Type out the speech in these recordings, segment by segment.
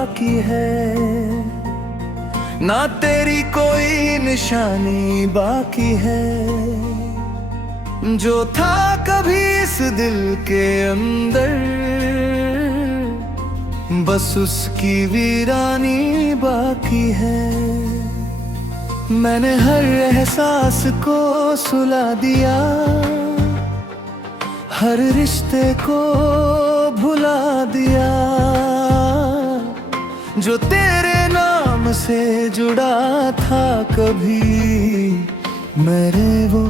बाकी है, ना तेरी कोई निशानी बाकी है। जो था कभी इस दिल के अंदर, बस उसकी वीरानी बाकी है। मैंने हर एहसास को सुला दिया, हर रिश्ते को भुला दिया। जो तेरे नाम से जुड़ा था कभी, मैंने वो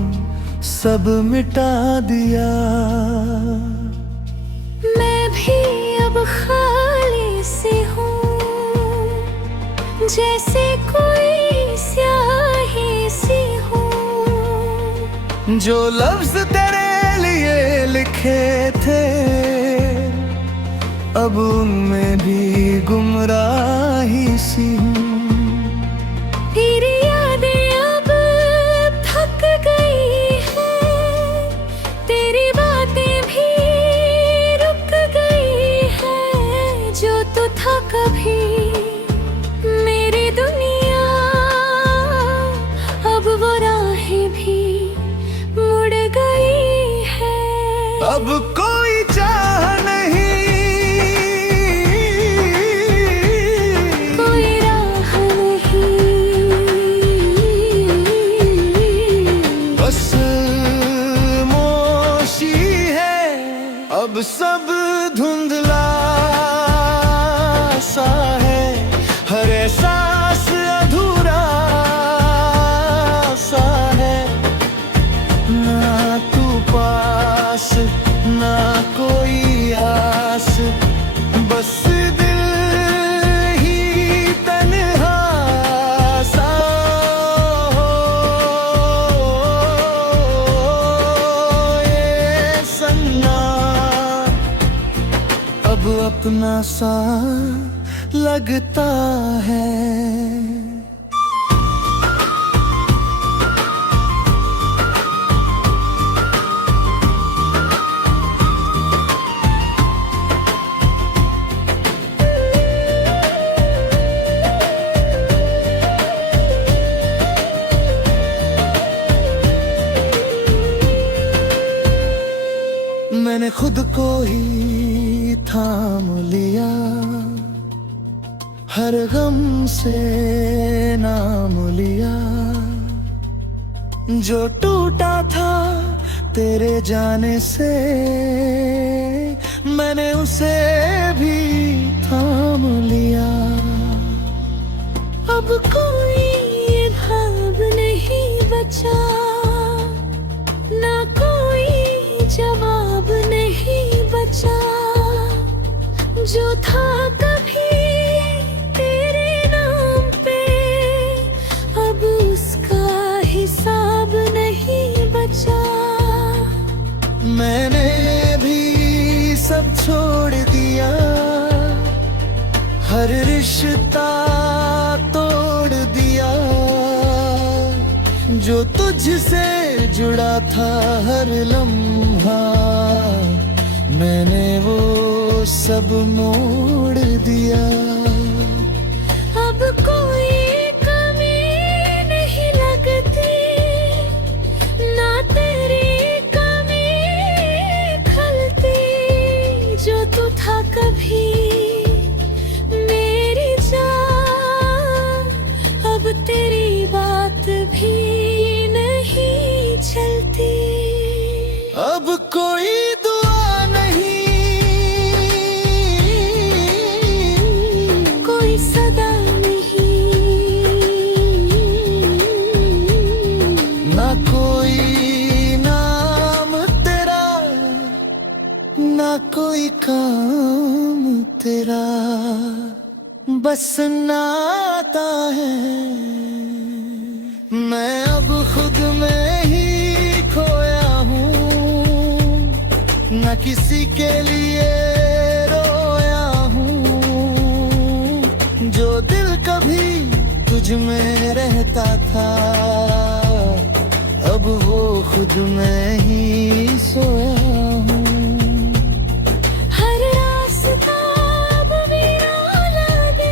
सब मिटा दिया। मैं भी अब खाली सी हूँ, जैसे कोई स्याही सी हूँ। जो लफ्ज तेरे लिए लिखे थे, अब उनमें भी गुमराही सी हूँ। तेरी यादें अब थक गई है, तेरी बातें भी रुक गई है। जो तू था कभी मेरी दुनिया, अब वो राहें भी मुड़ गई है। अब कोई चाह नहीं, कोई राह नहीं, बस मोशी है। अब सब धुंधला सा है, हर एहसास अधूरा सा है। ना तू पास, ना कोई आस, बस दिल ही तन्हा सा हो। ये सन्ना अब अपना सा लगता है। मैंने खुद को ही थाम लिया, हर गम से नाम लिया। जो टूटा था तेरे जाने से, मैंने उसे भी थाम लिया। अब कोई भाव नहीं बचा, ना कोई जवाब नहीं बचा। जो था कभी तेरे नाम पे, अब उसका हिसाब नहीं बचा। मैंने भी सब छोड़ दिया, हर रिश्ता तोड़ दिया। जो तुझसे जुड़ा था हर लम्हा, मैंने वो सब मोड़ दिया। अब कोई कमी नहीं लगती, ना तेरी कमी खलती। जो तू था कभी मेरी जान, अब तेरी बात भी नहीं चलती। अब कोई दुआ नहीं, कोई सदा नहीं, ना कोई नाम तेरा, ना कोई काम तेरा। बस नाता है। मैं अब खुद में ही खोया हूँ, न किसी के लिए रोया हूँ। जो दिल कभी तुझ में रहता था, अब वो खुद में ही सोया हूँ। हर रास्ता अब वीरान लगे,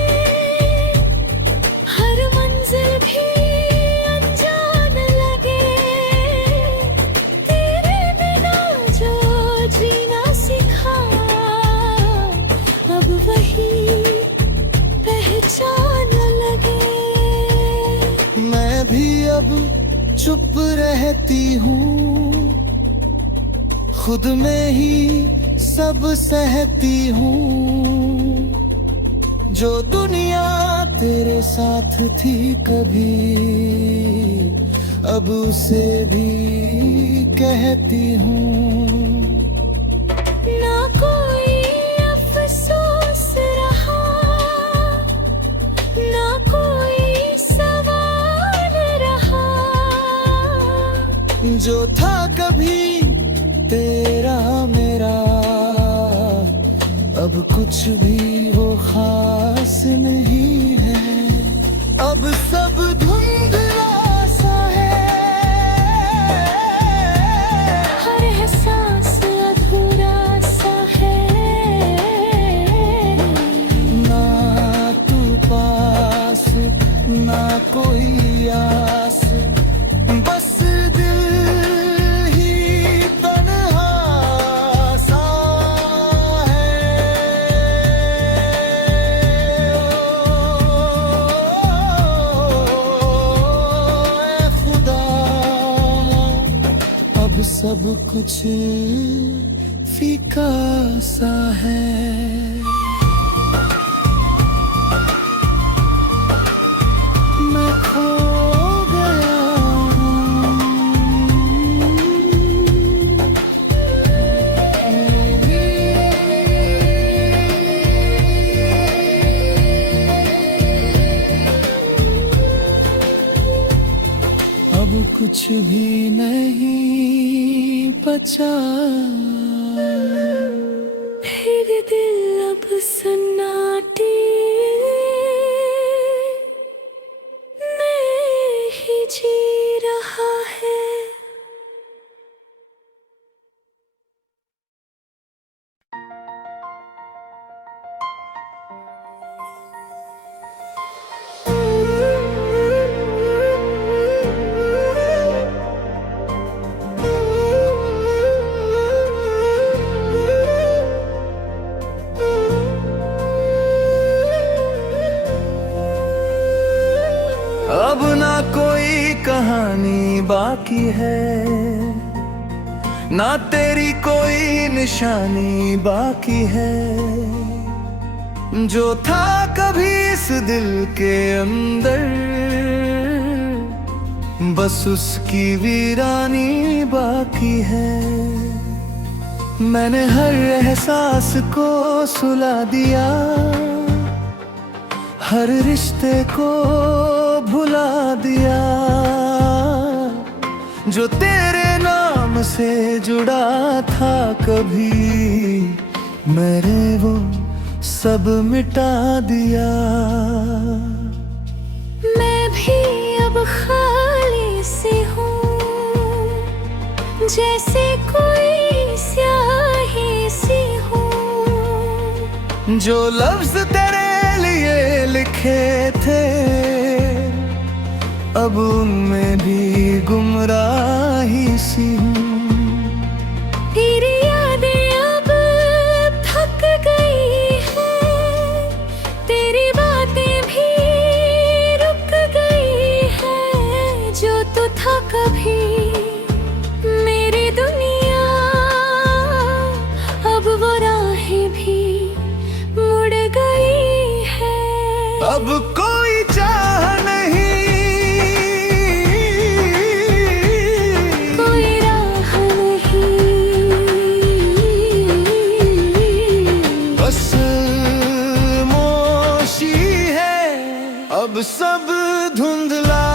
चुप रहती हूँ, खुद में ही सब सहती हूँ। जो दुनिया तेरे साथ थी कभी, अब उसे भी कहती हूँ। ना कोई अफसोस रहा, ना कोई सवाल रहा। जो था कभी तेरा मेरा, अब कुछ भी वो खास नहीं है। अब सब धुंधला सा है, हर एहसास अधूरा सा है। ना तू पास ना कोई आस, बस दिल ही तन्हा सा है। ऐ खुदा, अब सब कुछ फीका सा है। मैं खो गया अब कुछ भी नहीं बचा। फिर दिल अब सन्नाटे में ही जी रहा है। अब ना कोई कहानी बाकी है, ना तेरी कोई निशानी बाकी है। जो था कभी इस दिल के अंदर, बस उसकी वीरानी बाकी है। मैंने हर एहसास को सुला दिया, हर रिश्ते को भुला दिया। जो तेरे नाम से जुड़ा था कभी, मैंने वो सब मिटा दिया। मैं भी अब खाली सी हूँ, जैसे कोई स्याही सी हूँ। जो लफ्ज तेरे लिए लिखे थे, अब उनमें भी गुमराही सी हूँ। तेरी यादें अब थक गई हैं, तेरी बातें भी रुक गई हैं। जो तू था कभी मेरी दुनिया, अब वो राहें भी मुड़ गई है। अब कोई चाह नहीं, कोई राह नहीं, बस मोशी है। अब सब धुंधला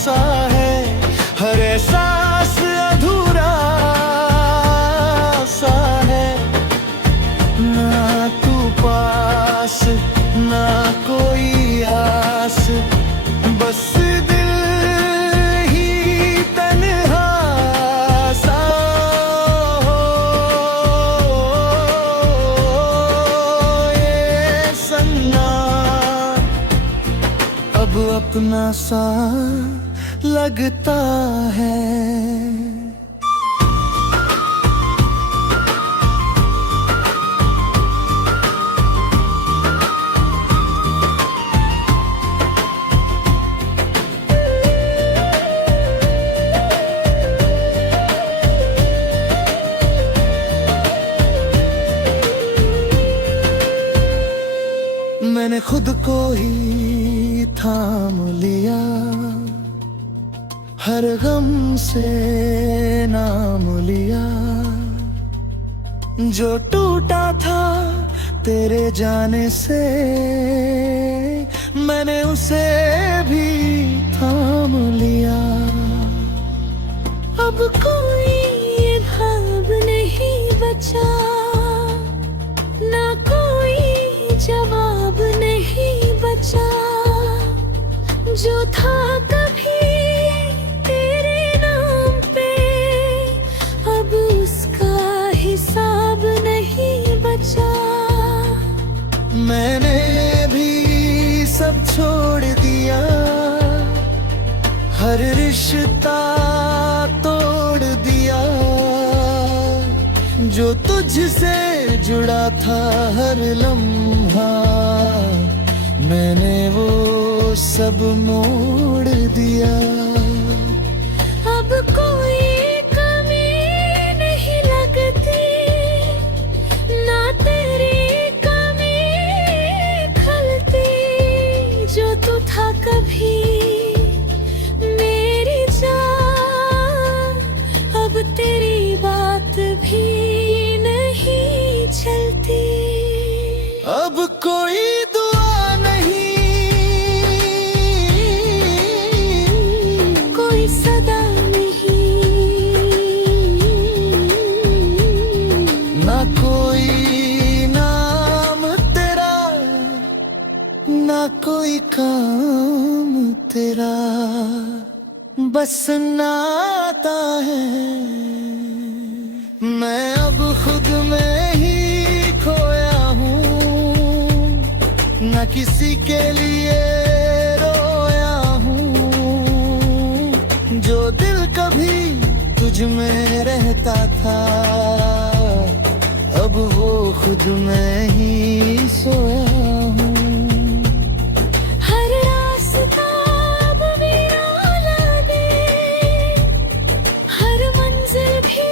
सा है, हर एहसास अधूरा सा है। ना तू पास ना कोई आस, बस दिल ही तन्हा सा हो। ये सन्ना अब अपना सा लगता है। हर गम से नाम लिया, जो टूटा था तेरे जाने से, मैंने उसे भी थाम लिया। अब कोई ये भाव नहीं बचा, ना कोई जवाब नहीं बचा, जो था कभी तेरे नाम पे, अब उसका हिसाब नहीं बचा। मैंने भी सब छोड़ दिया, हर रिश्ता तोड़ दिया, जो तुझसे जुड़ा था हर लम्हा, मैंने वो सब मोड़ दिया। अब कोई कमी नहीं लगती, ना तेरी कमी खलती, जो तू था कभी मेरी जान, अब तेरी बात भी नहीं चलती। अब कोई दुआ नहीं, कोई सदा नहीं, ना कोई नाम तेरा, ना कोई काम तेरा, बस नाता है। मैं अब खुद में ही खोया हूँ, न किसी के लिए रोया हूँ, जो दिल कभी तुझ में रहता था, अब वो खुद में ही सोया हूँ। हर रास्ता अब वीरान लगे, हर मंजिल भी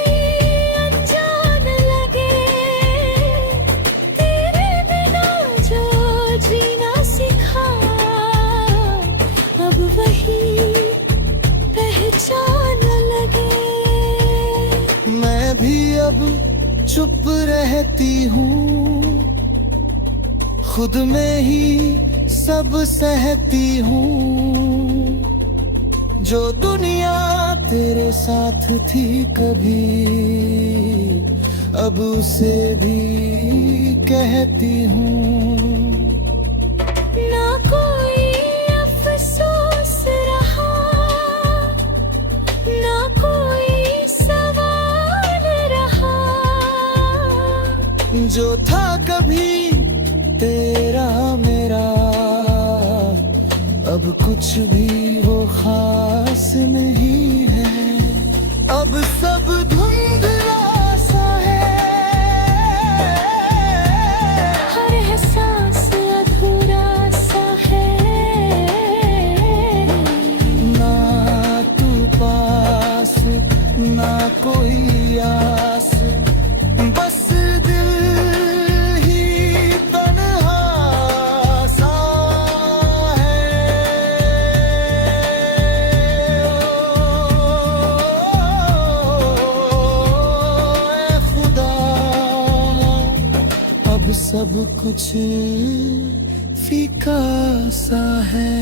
अनजान लगे, तेरे बिना जो जीना सीखा, अब वही पहचान लगे। मैं भी अब चुप रहती हूँ, खुद में ही सब सहती हूँ, जो दुनिया तेरे साथ थी कभी, अब उसे भी कहती हूँ। ना कोई अफसोस रहा, ना कोई सवाल रहा, जो था कभी तेरा मेरा, अब कुछ भी वो खास नहीं है, अब सब धुंधला सा है, हर एहसास अधूरा सा है, ना तू पास ना कोई आस, बस दिल ही तन्हा सा है। ऐ खुदा, अब सब कुछ फीका सा है।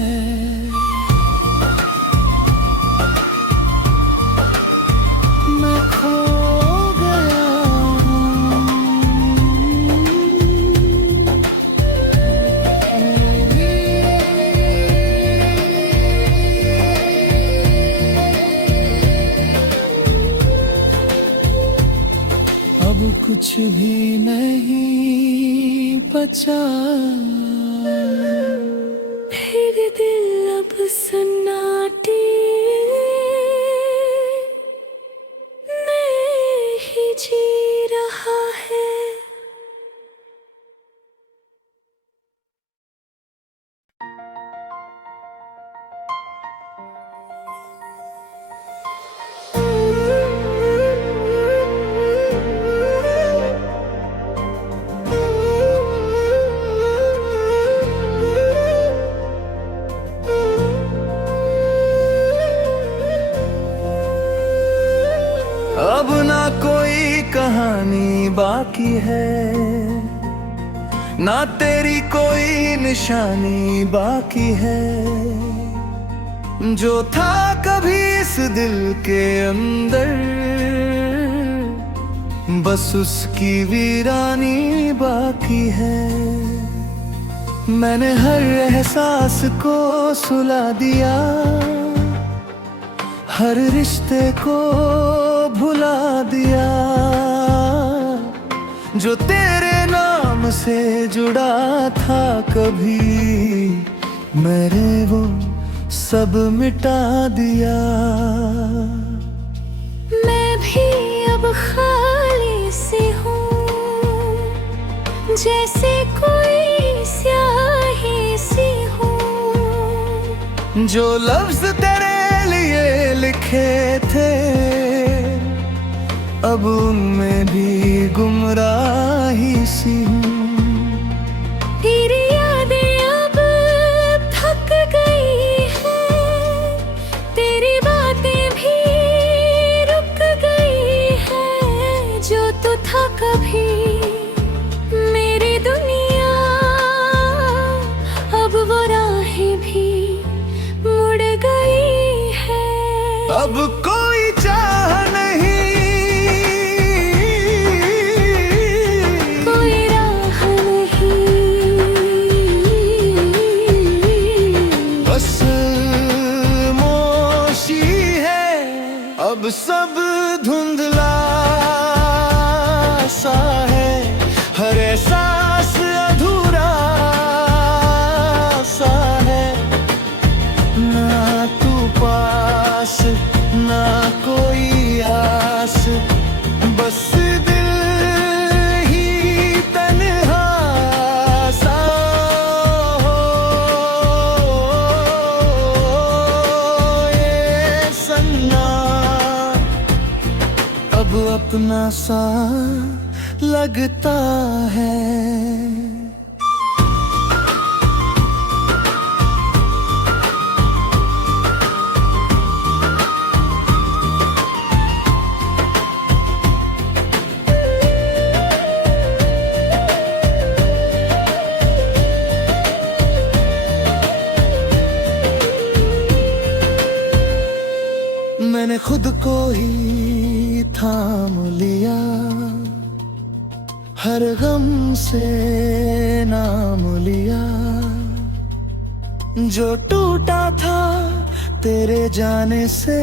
मैं खो गया अब कुछ भी नहीं बचा, फिर दिल अब सन्नाटे में ही जी रहा है। कोई कहानी बाकी है, ना तेरी कोई निशानी बाकी है। जो था कभी इस दिल के अंदर, बस उसकी वीरानी बाकी है। मैंने हर एहसास को सुला दिया, हर रिश्ते को भुला दिया। जो तेरे नाम से जुड़ा था कभी, मैंने वो सब मिटा दिया। मैं भी अब खाली सी हूँ, जैसे कोई स्याही सी हूँ। जो लफ्ज तेरे लिए लिखे थे, अब उनमें भी गुमराही सी हूँ। तेरी यादें अब थक गई हैं, तेरी बातें भी रुक गई हैं। जो तू था कभी मेरी दुनिया, अब वो राहें भी मुड़ गई है। अब कोई चाह नहीं, कोई राह नहीं, बस मोशी है। अब सब धुंधला सा है, हर एहसास अधूरा सा है। ना तू पास, ना कोई आस, बस दिल ही तन्हा सा हो। ये सन्ना अब अपना सा लगता है। मैंने खुद को ही थाम लिया, हर गम से नाम लिया। जो टूटा था तेरे जाने से,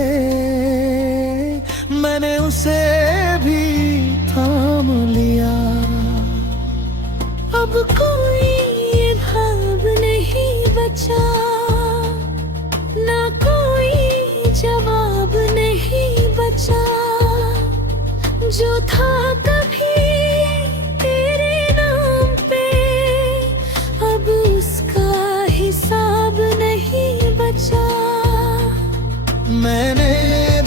मैंने उसे भी थाम लिया। अब कोई भाव नहीं बचा, ना कोई जवाब नहीं बचा। जो था कभी तेरे नाम पे, अब उसका हिसाब नहीं बचा। मैंने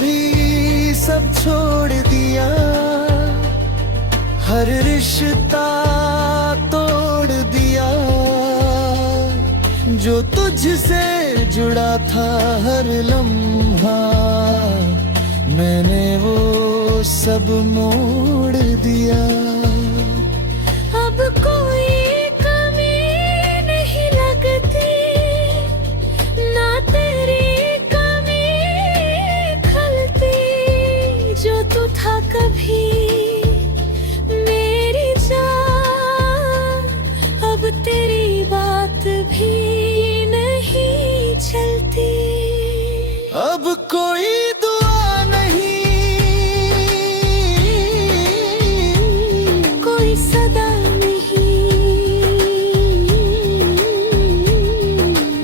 भी सब छोड़ दिया, हर रिश्ता तोड़ दिया। जो तुझसे जुड़ा था हर लम्हा, मैंने वो सब मोड़ दिया। अब कोई कमी नहीं लगती, ना तेरी कमी खलती। जो तू था कभी मेरी जान, अब तेरी बात भी नहीं चलती। अब कोई दुआ नहीं, कोई सदा नहीं,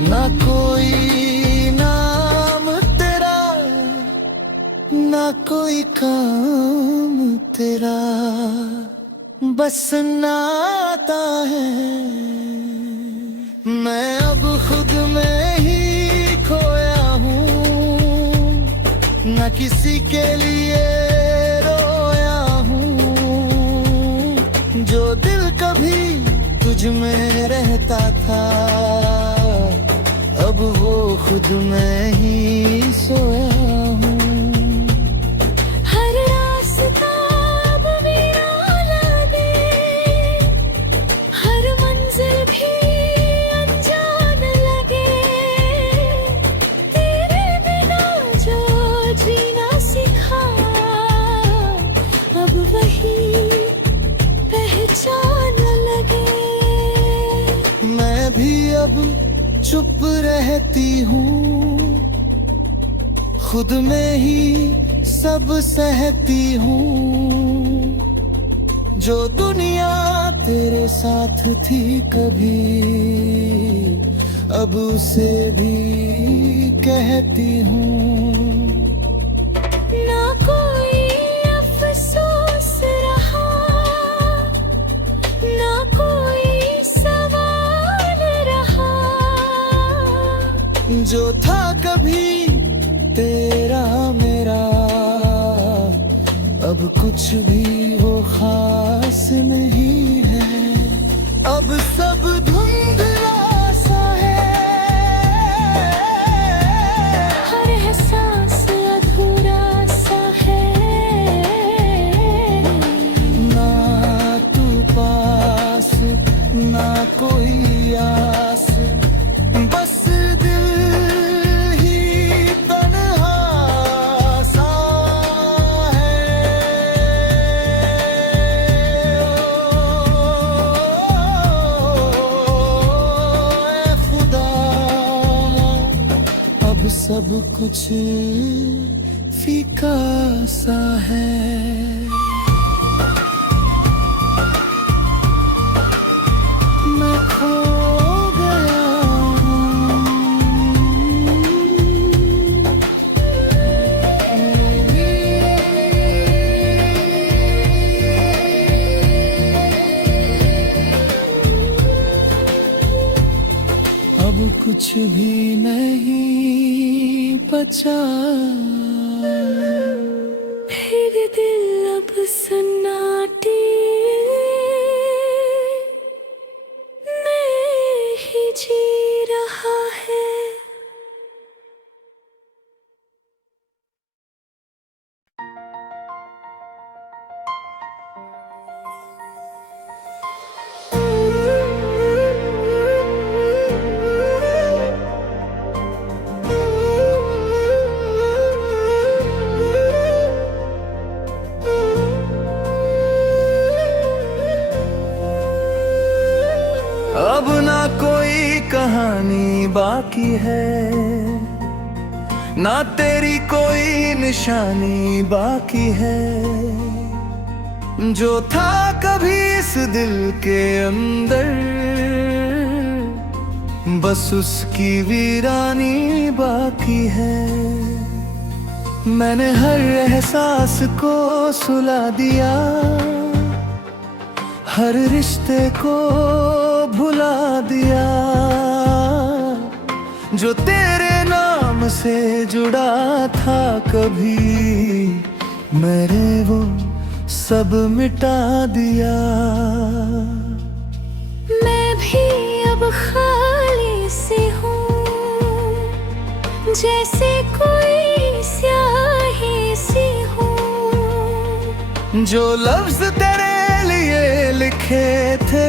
ना कोई नाम तेरा, ना कोई काम तेरा। बस नाता है। मैं अब खुद में ही खोया हूँ, न किसी के लिए रोया हूँ। जो दिल कभी तुझ में रहता था, अब वो खुद में ही सोया हूँ। हर रास्ता चुप रहती हूँ, खुद में ही सब सहती हूँ। जो दुनिया तेरे साथ थी कभी, अब उसे भी कहती हूँ। ना कोई अफसोस रहा, ना कोई सवाल रहा। जो था कभी तेरा मेरा, अब कुछ भी वो खास नहीं है। अब सब धुंधला सा है, हर एहसास अधूरा सा है। ना तू पास ना कोई आस, बस दिल ही तन्हा सा है। ऐ खुदा, अब सब कुछ फीका सा है। मैं खो गया अब कुछ भी नहीं बचा। फिर दिल अब सन्नाटे में ही जी रहा है। अब ना कोई कहानी बाकी है, ना तेरी कोई निशानी बाकी है। जो था कभी इस दिल के अंदर, बस उसकी वीरानी बाकी है। मैंने हर एहसास को सुला दिया, हर रिश्ते को भुला दिया। जो तेरे नाम से जुड़ा था कभी, मैंने वो सब मिटा दिया। मैं भी अब खाली सी हूँ, जैसे कोई स्याही सी हूँ। जो लफ्ज तेरे लिए लिखे थे,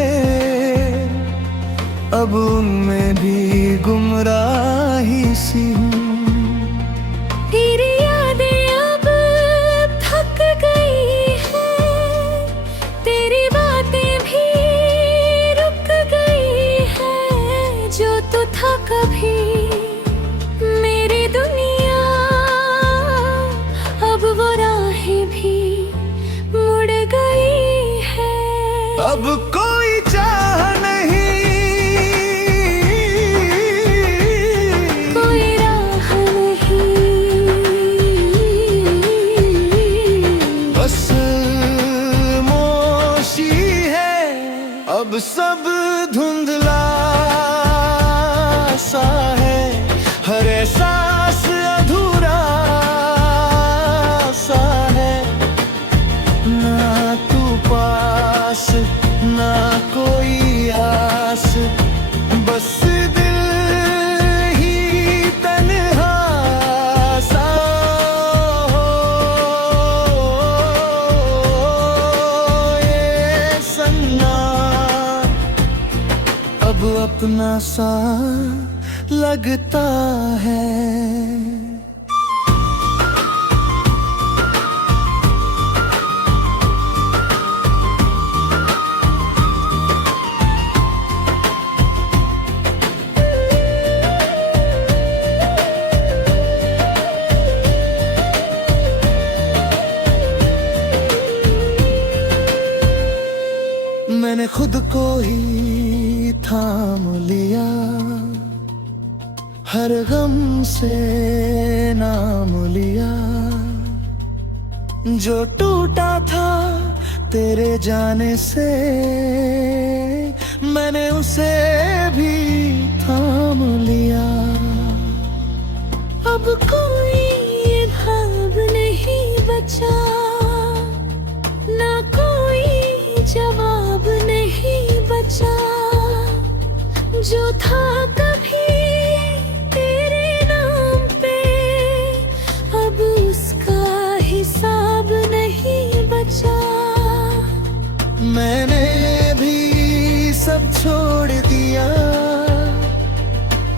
अब उनमें भी गुमराही सी हूँ। तेरी यादें अब थक गई हैं, तेरी बातें भी रुक गई हैं। जो तो था कभी मेरी दुनिया, अब वो राहें भी मुड़ गई है। अब कोई चाह नहीं, कोई राह नहीं, बस मोशी है। अब सब धुंधला सा है, हर एहसास अधूरा सा है। ना तू पास ना कोई आस, बस दिल ही तन्हा सा हो। ये सन्ना अब अपना सा लगता है। थाम लिया, हर गम से नाम लिया। जो टूटा था तेरे जाने से, मैंने उसे भी थाम लिया। अब कोई भाव नहीं बचा, ना कोई जवाब नहीं बचा। जो था कभी तेरे नाम पे, अब उसका हिसाब नहीं बचा। मैंने भी सब छोड़ दिया,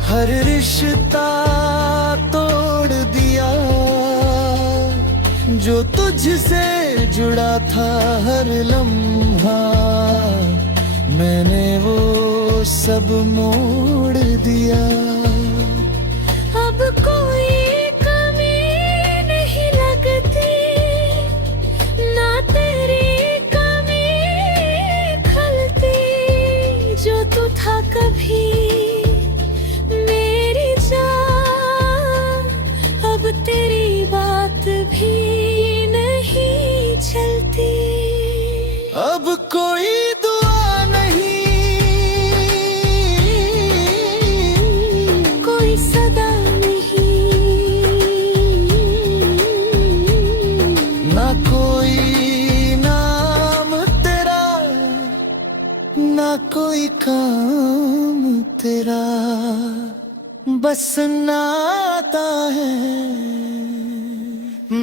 हर रिश्ता तोड़ दिया। जो तुझसे जुड़ा था हर लम्हा, मैंने वो सब मोड़ दिया। अब कोई कमी नहीं लगती, ना तेरी कमी खलती। जो तू था कभी मेरी जान, अब तेरी बात भी नहीं चलती। अब कोई दुआ नहीं, कोई सदा नहीं, ना कोई नाम तेरा, ना कोई काम तेरा। बस नाता है,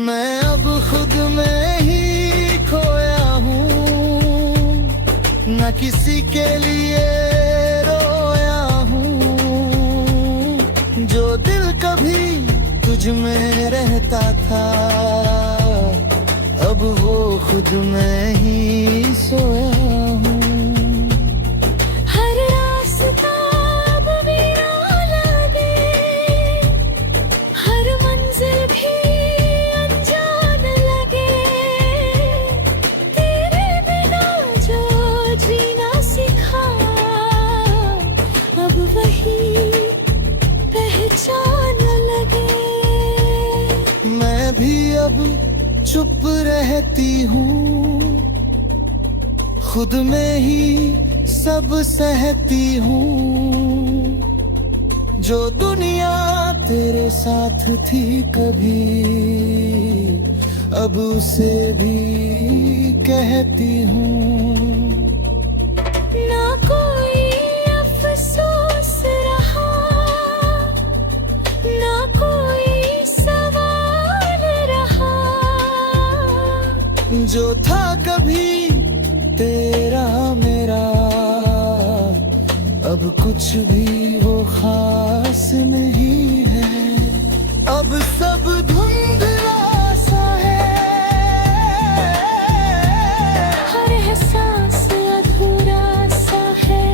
मैं अब खुद में ही खोया हूँ। न किसी के लिए रोया हूँ। जो दिल कभी तुझ में रहता था, अब वो खुद में ही सोया हूँ। हर रास्ता अब वीरान लगे, हर मंजिल भी अनजान लगे। तेरे बिना जो जीना सीखा, अब वही पहचान लगे। मैं भी अब चुप रहती हूँ, खुद में ही सब सहती हूँ। जो दुनिया तेरे साथ थी कभी, अब उसे भी कहती हूँ। ना कोई अफसोस रहा, ना कोई सवाल रहा। जो था कभी तेरा मेरा, अब कुछ भी वो खास नहीं है। अब सब धुंधला सा है, हर एहसास अधूरा सा है।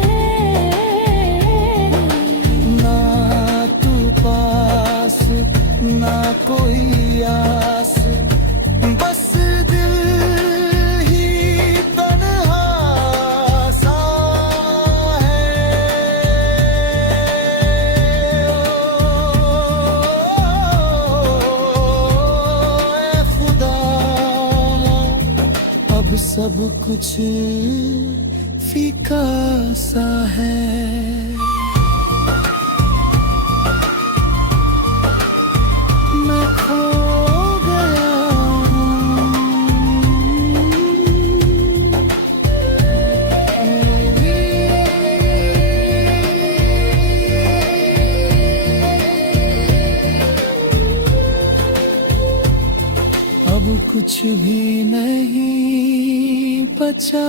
ना तू पास, ना कोई आस, बस सब कुछ फीका सा है। मैं खो गया अब कुछ भी नहीं बचा।